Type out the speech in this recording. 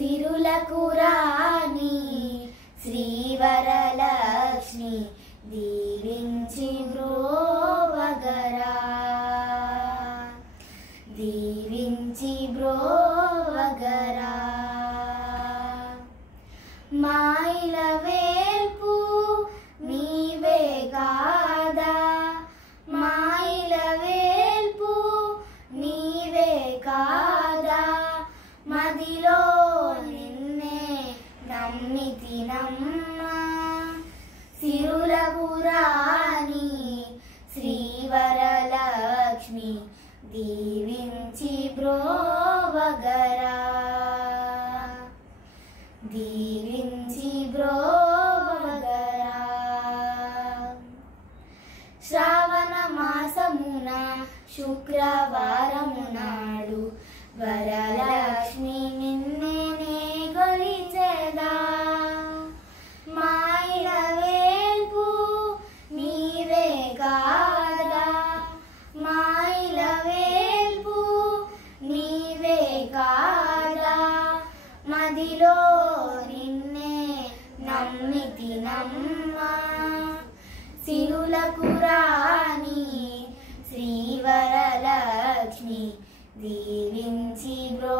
సిరులకు రాణి శ్రీవరలక్ష్మి దీవించి బ్రోవగరా దీవించి బ్రోవగరా మాయిల వేల్పు నీవే కాదా మాయిల వేల్పు నీవే కాదా మదిలో నిన్నే నమ్మితినమ్మా సిరులకు రాణి శ్రీవరలక్ష్మి దీవించి బ్రోవగరా దీవించి బ్రోవగరా శ్రావణ మాసమున శుక్రవారము నాడు వరలక్ష్మి నిన్నే కొలిచెదా మాయిల వేల్పు నీవే కాదా మాయిల వేల్పు నీవే కాదా మదిలో నిన్నే నమ్మితినమ్మా సిరులకు రాణి శ్రీవరలక్ష్మి దీవించి బ్రో